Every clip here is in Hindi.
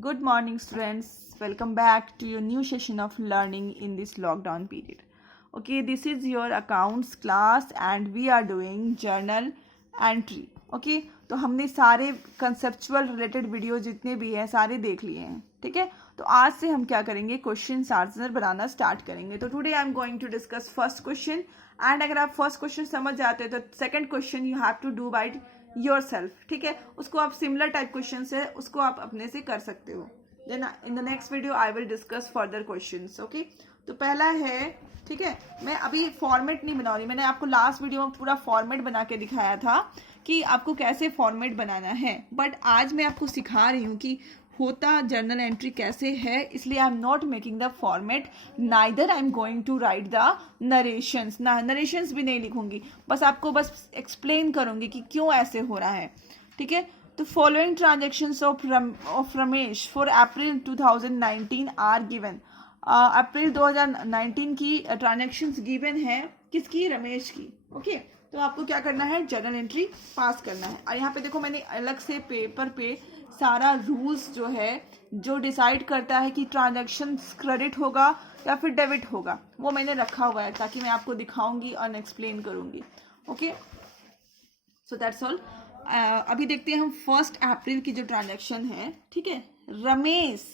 Good morning, students. Welcome back to your new session of learning in this lockdown period. Okay, this is your accounts class and we are doing journal entry. Okay, तो हमने सारे conceptual related वीडियो जितने भी हैं सारे देख लिए हैं. ठीक है, तो आज से हम क्या करेंगे, क्वेश्चन आंसर बनाना स्टार्ट करेंगे. तो today I am going to discuss first question and अगर आप फर्स्ट क्वेश्चन समझ जाते हैं तो second question you have to do by yourself. ठीक है, उसको आप सिमिलर टाइप क्वेश्चन है उसको आप अपने से कर सकते हो. Then in the next video I will discuss further questions. Okay, तो पहला है, ठीक है, मैं अभी फॉर्मेट नहीं बना रही. मैंने आपको लास्ट वीडियो में पूरा फॉर्मेट बना के दिखाया था कि आपको कैसे फॉर्मेट बनाना है, बट आज मैं आपको सिखा रही हूँ कि होता जर्नल एंट्री कैसे है. इसलिए I am not making the format, neither I am going to write the narrations. Narrations भी नहीं लिखूंगी, बस आपको बस एक्सप्लेन करूंगी कि क्यों ऐसे हो रहा है. ठीक है, तो following transactions of Ramesh for April 2019 are given. April 2019 की ट्रांजेक्शन्स गिवन है, किसकी, रमेश की. ओके, तो आपको क्या करना है, जर्नल एंट्री पास करना है. और यहाँ पे देखो मैंने अलग से पेपर पे सारा रूल्स जो है, जो डिसाइड करता है कि ट्रांजैक्शन क्रेडिट होगा या फिर डेबिट होगा, वो मैंने रखा हुआ है ताकि मैं आपको दिखाऊंगी और एक्सप्लेन करूंगी. Okay, so that's all. अभी देखते हैं हम 1 अप्रैल की जो ट्रांजैक्शन है. ठीक है, Ramesh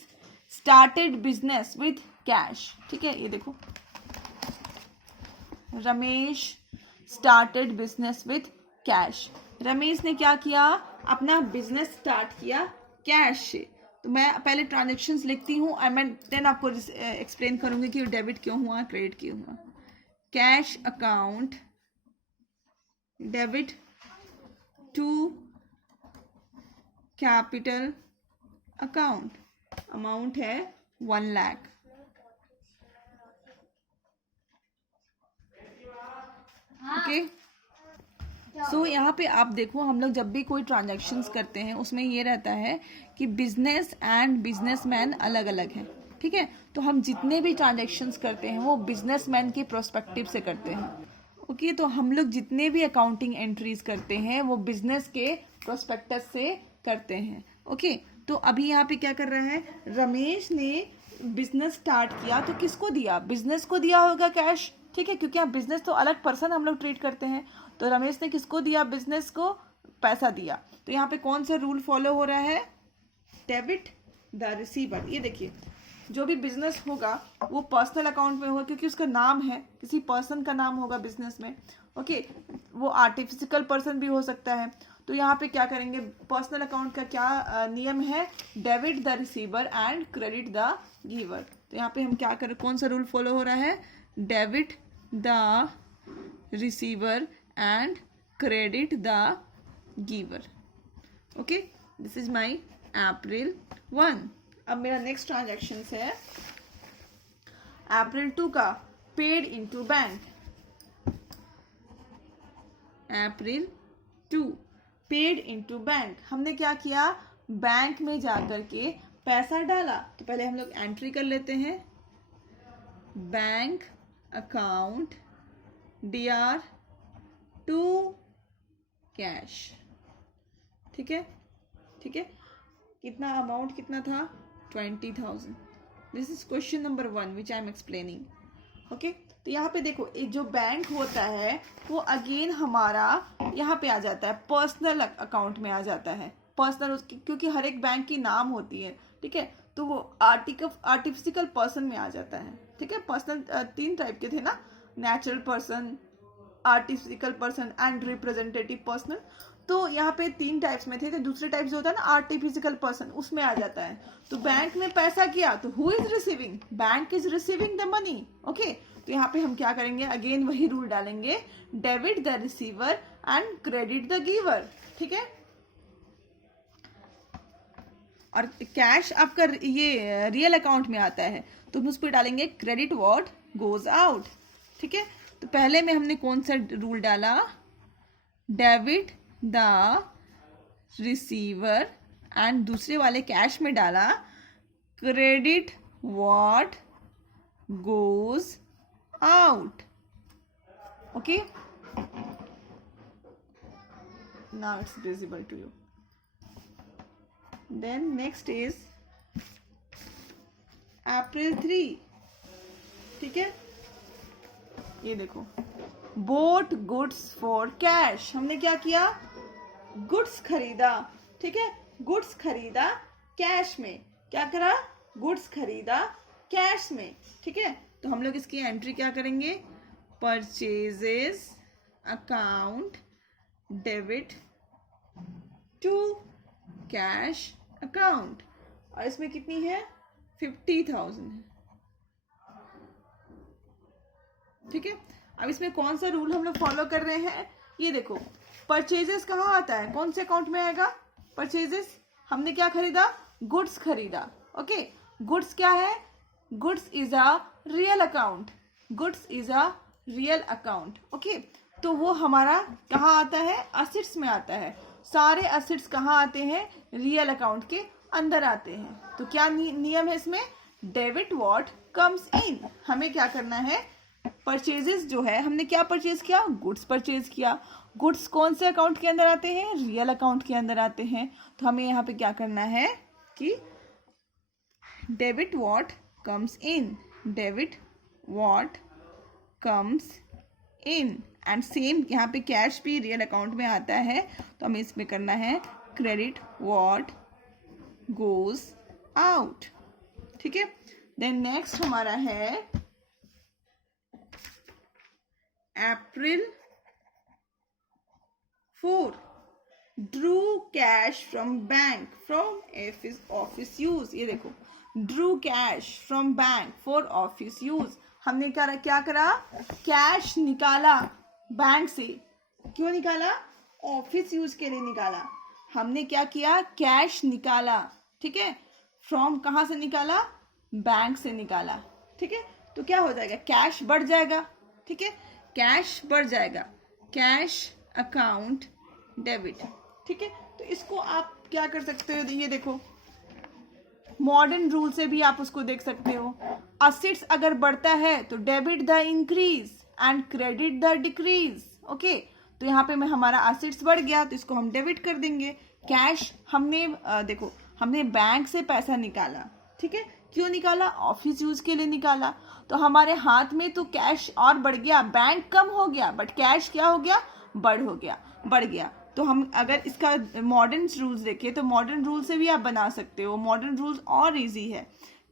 started business with cash. ठीक है, ये देखो, Ramesh started business with cash. Ramesh ने क्या किया, अपना बिजनेस स्टार्ट किया कैश से. तो मैं पहले ट्रांजेक्शन्स लिखती हूँ और मैं देन आपको एक्सप्लेन करूंगी कि डेबिट क्यों हुआ, क्रेडिट क्यों हुआ. Cash account debit to capital account. Amount है 1 लाख. ओके, सो यहाँ पे आप देखो, हम लोग जब भी कोई ट्रांजैक्शंस करते हैं उसमें ये रहता है कि बिजनेस एंड बिजनेसमैन अलग अलग हैं. ठीक है, तो हम जितने भी ट्रांजैक्शंस करते हैं वो बिजनेसमैन के प्रोस्पेक्टिव से करते हैं. ओके, तो हम लोग जितने भी अकाउंटिंग एंट्रीज करते हैं वो बिजनेस के प्रोस्पेक्टस से करते हैं. ओके, तो अभी यहाँ पे क्या कर रहा है, रमेश ने बिजनेस स्टार्ट किया तो किसको दिया, बिजनेस को दिया होगा कैश. ठीक है, क्योंकि आप बिजनेस तो अलग पर्सन हम लोग ट्रीट करते हैं. तो रमेश ने किसको दिया, बिजनेस को पैसा दिया. तो यहाँ पे कौन सा रूल फॉलो हो रहा है, डेबिट द रिसीवर. ये देखिए, जो भी बिजनेस होगा वो पर्सनल अकाउंट में होगा क्योंकि उसका नाम है, किसी पर्सन का नाम होगा बिजनेस में. ओके, वो आर्टिफिशियल पर्सन भी हो सकता है. तो यहाँ पे क्या करेंगे, पर्सनल अकाउंट का क्या नियम है, debit the receiver and credit the giver. तो यहाँ पे हम क्या करें, कौन सा रूल फॉलो हो रहा है, debit the receiver and credit the giver. okay, this is my April 1. अब मेरा नेक्स्ट ट्रांजेक्शन है अप्रैल 2 का, पेड इनटू बैंक. अप्रैल 2 पेड इनटू बैंक. हमने क्या किया, बैंक में जाकर के पैसा डाला. तो पहले हम लोग एंट्री कर लेते हैं, bank account DR to cash. ठीक है, ठीक है, कितना अमाउंट कितना था, 20,000. This is question number 1 which I am explaining. Okay, तो यहाँ पे देखो, जो बैंक होता है वो अगेन हमारा यहाँ पे आ जाता है, पर्सनल अकाउंट में आ जाता है. पर्सनल क्योंकि हर एक बैंक की नाम होती है. ठीक है, तो वो आर्टिफिशियल पर्सन में आ जाता है. ठीक है, पर्सनल 3 टाइप के थे ना, natural person, artificial person and representative person. तो यहाँ पे 3 टाइप्स में थे, तो दूसरे टाइप जो होता है ना आर्टिफिशियल पर्सन, उसमें आ जाता है. तो बैंक ने पैसा किया तो who is receiving, bank is receiving the money. Okay, तो यहाँ पे हम क्या करेंगे, अगेन वही रूल डालेंगे, debit the receiver and credit the giver. ठीक है, और कैश आपका ये रियल अकाउंट में आता है तो हम उस पर डालेंगे क्रेडिट व्हाट गोज आउट. ठीक है, तो पहले में हमने कौन सा रूल डाला, डेबिट द रिसीवर एंड दूसरे वाले कैश में डाला credit what goes out. Okay, now it's visible to you. Then next is April 3, ठीक है। ये देखो, बोट गुड्स फॉर कैश, हमने क्या किया, गुड्स खरीदा, ठीक है, गुड्स खरीदा कैश में, क्या करा, गुड्स खरीदा कैश में, ठीक है। तो हम लोग इसकी एंट्री क्या करेंगे, purchases account debit to cash account, और इसमें कितनी है, 50,000 है, ठीक है। अब इसमें कौन सा रूल हम लोग फॉलो कर रहे हैं, ये देखो, परचेजेस कहाँ आता है, कौन से अकाउंट में आएगा, परचेजेस, हमने क्या खरीदा, गुड्स खरीदा, ओके। गुड्स क्या है, goods is a real account, goods is a real account, okay. तो वो हमारा कहाँ आता है, असेट्स में आता है, सारे असेट्स कहाँ आते हैं, रियल अकाउंट के अंदर आते हैं। तो क्या नियम है इसमें, डेबिट व्हाट कम्स इन, हमें क्या करना है, परचेजेस जो है, हमने क्या परचेज किया, गुड्स परचेज किया, गुड्स कौन से अकाउंट के अंदर आते हैं, रियल अकाउंट के अंदर आते हैं। तो हमें यहाँ पे क्या करना है कि debit what comes in, debit what comes in, and same यहाँ पे कैश भी रियल अकाउंट में आता है, तो हमें इसमें करना है क्रेडिट व्हाट गोज आउट, ठीक है। देन नेक्स्ट हमारा है अप्रैल 4, Drew cash from bank from office use, ये देखो, Drew cash from bank for office use, हमने क्या करा, कैश निकाला बैंक से, क्यों निकाला, ऑफिस यूज के लिए निकाला, हमने क्या किया, कैश निकाला, ठीक है, फ्रॉम कहाँ से निकाला, बैंक से निकाला, ठीक है। तो क्या हो जाएगा, कैश बढ़ जाएगा, ठीक है, कैश बढ़ जाएगा, कैश अकाउंट डेबिट, ठीक है। तो इसको आप क्या कर सकते हो, ये देखो, मॉडर्न रूल से भी आप उसको देख सकते हो, असेट्स अगर बढ़ता है तो debit the increase and credit the decrease, okay. तो यहाँ पे मैं हमारा असेट्स बढ़ गया तो इसको हम डेबिट कर देंगे, कैश हमने देखो, हमने बैंक से पैसा निकाला, ठीक है, क्यों निकाला, ऑफिस यूज के लिए निकाला, तो हमारे हाथ में तो कैश और बढ़ गया, बैंक कम हो गया बट कैश क्या हो गया, बढ़ गया। तो हम अगर इसका मॉडर्न रूल्स देखें तो मॉडर्न रूल से भी आप बना सकते हो, मॉडर्न रूल्स और इजी है।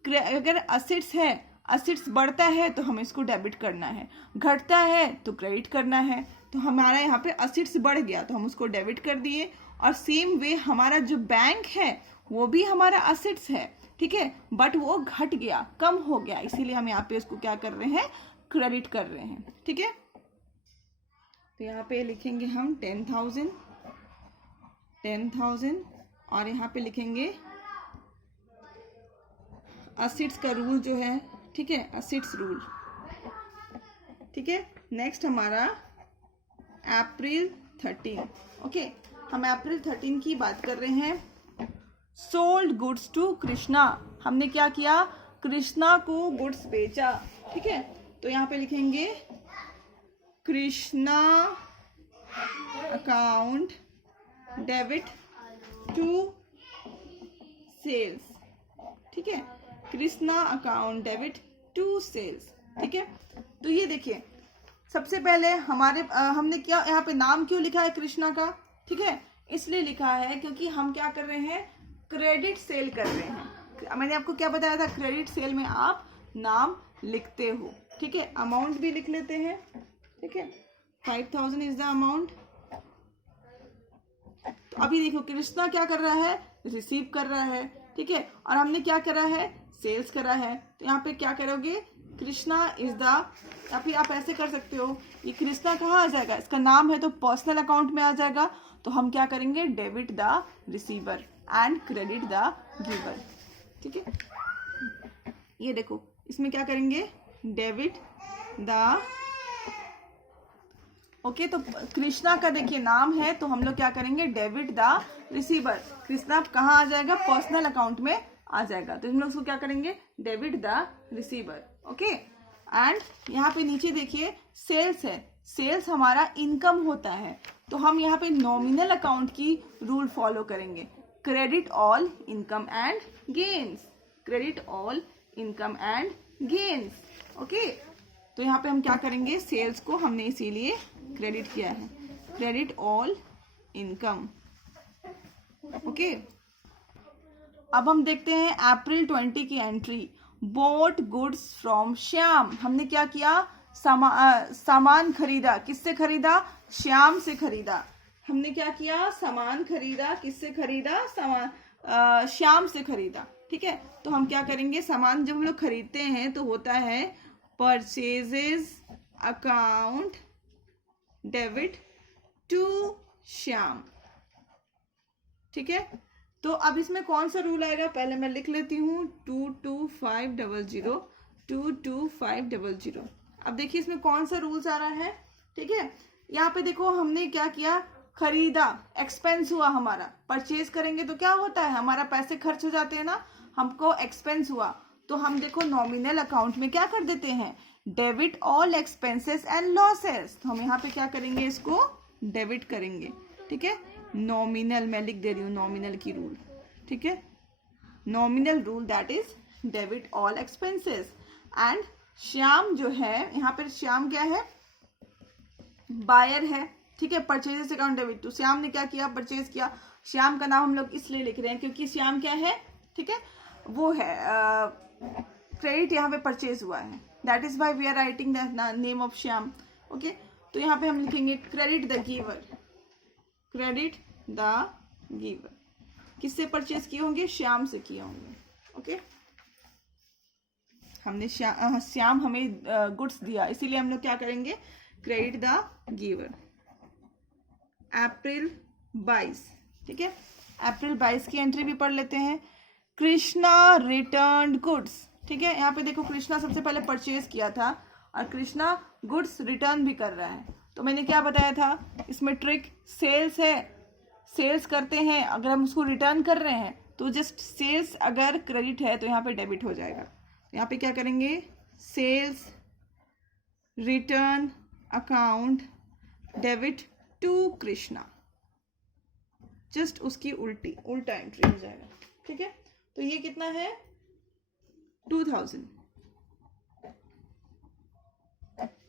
अगर असेट्स है, असेट्स बढ़ता है तो हमें इसको डेबिट करना है, घटता है तो क्रेडिट करना है। तो हमारा यहाँ पे असेट्स बढ़ गया तो हम उसको डेबिट कर दिए, और सेम वे हमारा जो बैंक है वो भी हमारा असेट्स है, ठीक है, बट वो घट गया, कम हो गया, इसीलिए हम यहाँ पे उसको क्या कर रहे हैं, क्रेडिट कर रहे हैं, ठीक है। तो यहाँ पे लिखेंगे हम 10,000 और यहाँ पे लिखेंगे असेट्स का रूल जो है, ठीक है, असेट्स रूल, ठीक है। नेक्स्ट हमारा अप्रैल 13, ओके, हम अप्रैल 13 की बात कर रहे हैं। सोल्ड गुड्स टू कृष्णा, हमने क्या किया, कृष्णा को गुड्स बेचा, ठीक है। तो यहाँ पे लिखेंगे Krishna account debit to sales, ठीक है, Krishna account debit to sales, ठीक है। तो ये देखिए, सबसे पहले हमने क्या यहाँ पे नाम क्यों लिखा है कृष्णा का, ठीक है, इसलिए लिखा है क्योंकि हम क्या कर रहे हैं, क्रेडिट सेल कर रहे हैं। मैंने आपको क्या बताया था, क्रेडिट सेल में आप नाम लिखते हो, ठीक है, अमाउंट भी लिख लेते हैं, ठीक है, 5,000 इज द अमाउंट। तो अभी देखो कृष्णा क्या कर रहा है, रिसीव कर रहा है, ठीक है, और हमने क्या करा है, सेल्स करा है। तो यहाँ पे क्या करोगे, कृष्णा इज द, या फिर आप ऐसे कर सकते हो, ये कृष्णा कहाँ आ जाएगा, इसका नाम है तो पर्सनल अकाउंट में आ जाएगा, तो हम क्या करेंगे, debit the receiver and credit the giver, ठीक है। ये देखो इसमें क्या करेंगे, डेबिट द, ओके, तो कृष्णा का देखिए नाम है तो हम लोग क्या करेंगे, डेबिट द रिसीवर, कृष्णा कहाँ आ जाएगा, पर्सनल अकाउंट में आ जाएगा, तो हम लोग उसको क्या करेंगे, debit the receiver, okay. And यहाँ पे नीचे देखिए सेल्स है, सेल्स हमारा इनकम होता है, तो हम यहाँ पे नॉमिनल अकाउंट की रूल फॉलो करेंगे, credit all income and gains, credit all income and gains. Okay, तो यहाँ पे हम क्या करेंगे, सेल्स को हमने इसीलिए क्रेडिट किया है, क्रेडिट ऑल इनकम। ओके, अब हम देखते हैं अप्रैल 20 की entry, boat goods from Shyam. हमने क्या किया, सामान खरीदा। किससे खरीदा, श्याम से खरीदा। हमने क्या किया, सामान खरीदा। किससे खरीदा, सामान श्याम से खरीदा। ठीक है, तो हम क्या करेंगे, सामान जब हम लोग खरीदते हैं तो होता है purchases account debit to Shyam. ठीक है, तो अब इसमें कौन सा रूल आएगा, पहले मैं लिख लेती हूँ, 22500 22500। अब देखिए इसमें कौन सा रूल्स आ रहा है। ठीक है, यहाँ पे देखो हमने क्या किया, खरीदा, एक्सपेंस हुआ हमारा। परचेज करेंगे तो क्या होता है, हमारा पैसे खर्च हो जाते हैं ना, हमको एक्सपेंस हुआ, तो हम देखो नॉमिनल अकाउंट में क्या कर देते हैं, debit all expenses and losses. तो हम यहाँ पे क्या करेंगे, इसको डेबिट करेंगे। ठीक है, नॉमिनल मैं लिख दे रही हूँ, नॉमिनल की रूल। ठीक है, nominal rule that is debit all expenses. And Shyam जो है, यहाँ पर श्याम क्या है, बायर है। ठीक है, purchases account debit to, Shyam ने क्या किया, परचेज किया। श्याम का नाम हम लोग इसलिए लिख रहे हैं क्योंकि श्याम क्या है, ठीक है, वो है क्रेडिट, यहाँ पे परचेज हुआ है, that is why we are writing the name of Shyam. Okay, तो यहाँ पे हम लिखेंगे credit the giver, credit the giver. किससे परचेज किए होंगे, श्याम से किए होंगे। ओके, हमने श्याम हमें गुड्स दिया, इसीलिए हम लोग क्या करेंगे, क्रेडिट द गिवर। अप्रैल 22, ठीक है, अप्रैल 22 की एंट्री भी पढ़ लेते हैं। Krishna return goods. ठीक है, यहाँ पे देखो कृष्णा सबसे पहले परचेज किया था और कृष्णा गुड्स रिटर्न भी कर रहा है। तो मैंने क्या बताया था, इसमें ट्रिक सेल्स है, सेल्स करते हैं, अगर हम उसको रिटर्न कर रहे हैं तो जस्ट सेल्स अगर क्रेडिट है तो यहाँ पे डेबिट हो जाएगा। यहाँ पे क्या करेंगे, sales return account debit to Krishna, just उसकी उल्टा एंट्री हो जाएगा। ठीक है, तो ये कितना है, 2000।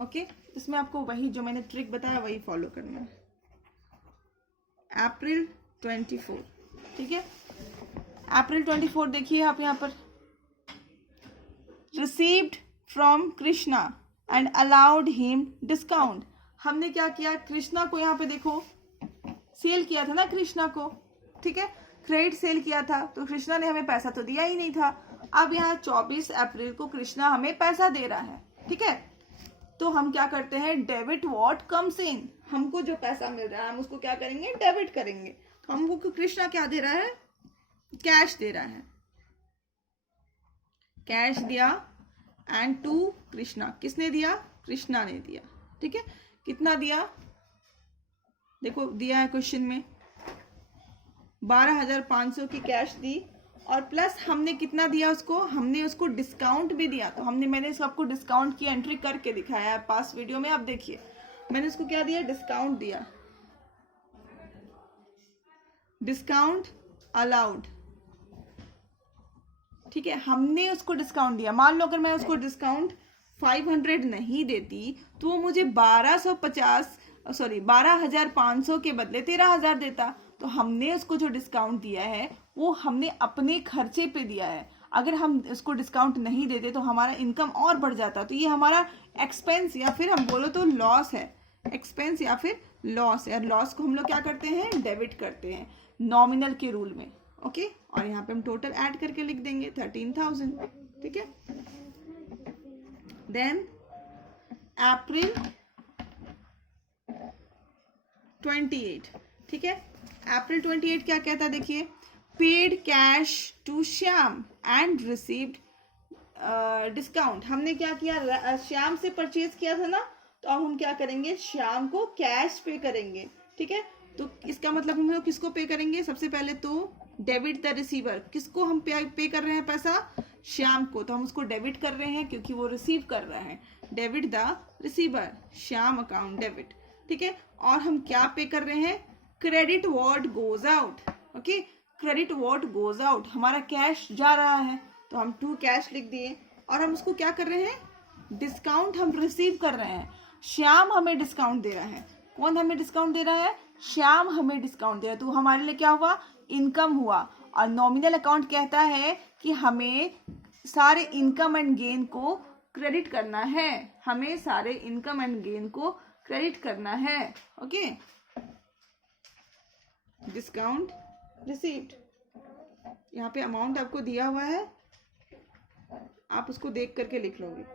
ओके, इसमें आपको वही जो मैंने ट्रिक बताया वही फॉलो करना है। अप्रैल 24, ठीक है, अप्रैल 24 देखिए आप यहाँ पर, received from Krishna and allowed him discount. हमने क्या किया, कृष्णा को यहाँ पे देखो सेल किया था ना कृष्णा को, ठीक है, क्रेडिट सेल किया था, तो कृष्णा ने हमें पैसा तो दिया ही नहीं था। अब यहाँ 24 अप्रैल को कृष्णा हमें पैसा दे रहा है। ठीक है, तो हम क्या करते हैं, डेबिट व्हाट कम्स इन, हमको जो पैसा मिल रहा है हम उसको क्या करेंगे, डेबिट करेंगे। तो हमको कृष्णा क्या दे रहा है, कैश दे रहा है, कैश दिया एंड टू कृष्णा, किसने दिया, कृष्णा ने दिया। ठीक है, कितना दिया, देखो दिया है क्वेश्चन में, 12,500 की कैश दी और प्लस हमने कितना दिया उसको, हमने उसको डिस्काउंट भी दिया। तो मैंने सबको डिस्काउंट की एंट्री करके दिखाया है पास वीडियो में। अब देखिए मैंने उसको क्या दिया, डिस्काउंट दिया, डिस्काउंट अलाउड। ठीक है, हमने उसको डिस्काउंट दिया। मान लो अगर मैं उसको डिस्काउंट 500 नहीं देती तो वो मुझे 12,500 के बदले 13,000 देता। तो हमने उसको जो डिस्काउंट दिया है वो हमने अपने खर्चे पे दिया है। अगर हम इसको डिस्काउंट नहीं देते तो हमारा इनकम और बढ़ जाता। तो ये हमारा एक्सपेंस या फिर हम बोलो तो लॉस है, एक्सपेंस या फिर लॉस है। और लॉस को हम लोग क्या करते हैं, डेबिट करते हैं नॉमिनल के रूल में। ओके, और यहाँ पे हम टोटल ऐड करके लिख देंगे 13,000। ठीक है, देन अप्रैल 28, ठीक है, अप्रैल 28 क्या कहता है, देखिए, paid cash to Shyam and received discount. हमने क्या किया, श्याम से परचेज किया था ना, तो अब हम क्या करेंगे, श्याम को कैश पे करेंगे। ठीक है, तो इसका मतलब हम लोग किसको पे करेंगे, सबसे पहले तो डेबिट द रिसीवर, किसको हम पे कर रहे हैं पैसा, श्याम को, तो हम उसको डेबिट कर रहे हैं क्योंकि वो रिसीव कर रहा है, debit the receiver, Shyam account debit. ठीक है, और हम क्या पे कर रहे हैं, credit what goes out. Okay, credit what goes out, हमारा कैश जा रहा है तो हम 2 कैश लिख दिए और हम उसको क्या कर रहे हैं, डिस्काउंट हम रिसीव कर रहे हैं। श्याम हमें डिस्काउंट दे रहा है। कौन हमें डिस्काउंट दे रहा है, श्याम हमें डिस्काउंट दे रहा है। तो हमारे लिए क्या हुआ, इनकम हुआ। और नॉमिनल अकाउंट कहता है कि हमें सारे इनकम एंड गेन को क्रेडिट करना है, हमें सारे इनकम एंड गेन को क्रेडिट करना है। Okay, discount received. यहाँ पे अमाउंट आपको दिया हुआ है, आप उसको देख करके लिख लोगे।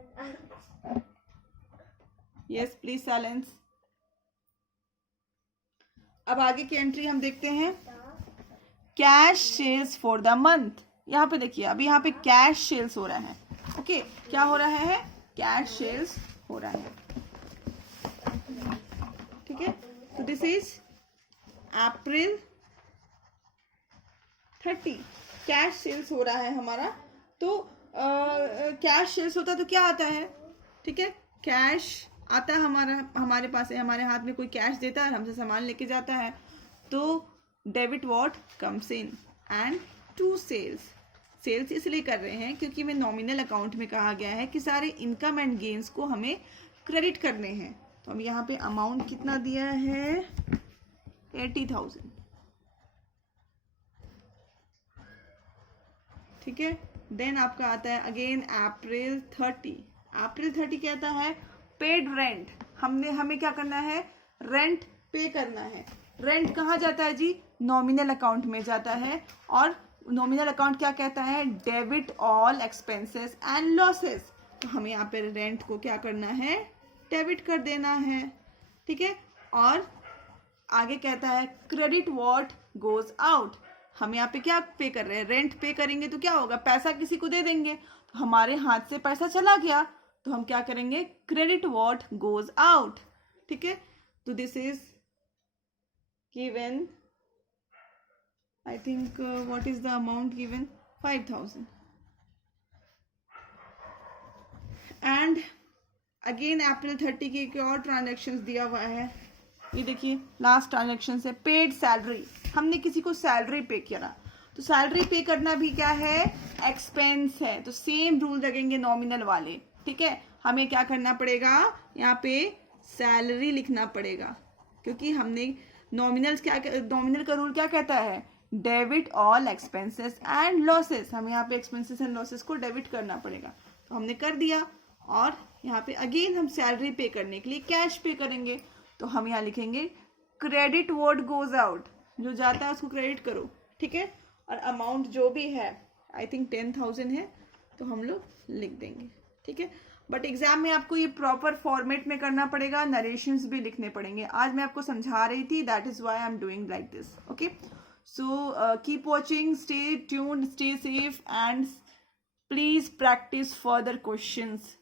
Yes please silence. अब आगे की एंट्री हम देखते हैं, cash sales for the month. यहाँ पे देखिए, अभी यहाँ पे कैश सेल्स हो रहा है। ओके, क्या हो रहा है, कैश सेल्स हो रहा है। ठीक है, तो this is April 30 cash sales हो रहा है हमारा। तो कैश सेल्स होता है तो क्या आता है, ठीक है, कैश आता है हमारे पास है, हमारे हाथ में कोई कैश देता है, हमसे सामान लेके जाता है, तो debit what comes in and to sales. Sales इसलिए कर रहे हैं क्योंकि में नॉमिनल अकाउंट में कहा गया है कि सारे इनकम एंड गेन्स को हमें क्रेडिट करने हैं। तो हम यहाँ पे अमाउंट कितना दिया है, 80,000। ठीक है, देन आपका आता है अगेन अप्रैल 30। अप्रैल 30 कहता है पेड रेंट। हमें क्या करना है, रेंट पे करना है। रेंट कहाँ जाता है जी, नॉमिनल अकाउंट में जाता है। और नॉमिनल अकाउंट क्या कहता है, debit all expenses and losses. तो हमें यहाँ पे रेंट को क्या करना है, डेबिट कर देना है। ठीक है, और आगे कहता है क्रेडिट व्हाट गोज आउट। हम यहाँ पे क्या पे कर रहे हैं, रेंट पे करेंगे तो क्या होगा, पैसा किसी को दे देंगे, तो हमारे हाथ से पैसा चला गया, तो हम क्या करेंगे, क्रेडिट व्हाट गोज आउट। ठीक है, तो this is given, I think what is the amount given, 5,000। And again April 30 के एक और ट्रांजेक्शन दिया हुआ है। ये देखिए लास्ट ट्रांजेक्शन से पेड सैलरी, हमने किसी को सैलरी पे किया, तो सैलरी पे करना भी क्या है, एक्सपेंस है। तो सेम रूल लगेंगे नॉमिनल वाले। ठीक है, हमें क्या करना पड़ेगा, यहाँ पे सैलरी लिखना पड़ेगा, क्योंकि हमने नॉमिनल का रूल क्या कहता है, debit all expenses and losses. हमें यहाँ पे एक्सपेंसेस एंड लॉसेस को डेबिट करना पड़ेगा, तो हमने कर दिया। और यहाँ पे अगेन हम सैलरी पे करने के लिए कैश पे करेंगे, तो हम यहाँ लिखेंगे क्रेडिट व्हाट गोज आउट, जो जाता है उसको क्रेडिट करो। ठीक है, और अमाउंट जो भी है आई थिंक 10,000 है, तो हम लोग लिख देंगे। ठीक है, बट एग्जाम में आपको ये प्रॉपर फॉर्मेट में करना पड़ेगा, नरेशंस भी लिखने पड़ेंगे। आज मैं आपको समझा रही थी, that is why I am doing like this. Okay, so keep watching, stay tuned, stay safe, and please practice further questions.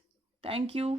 Thank you.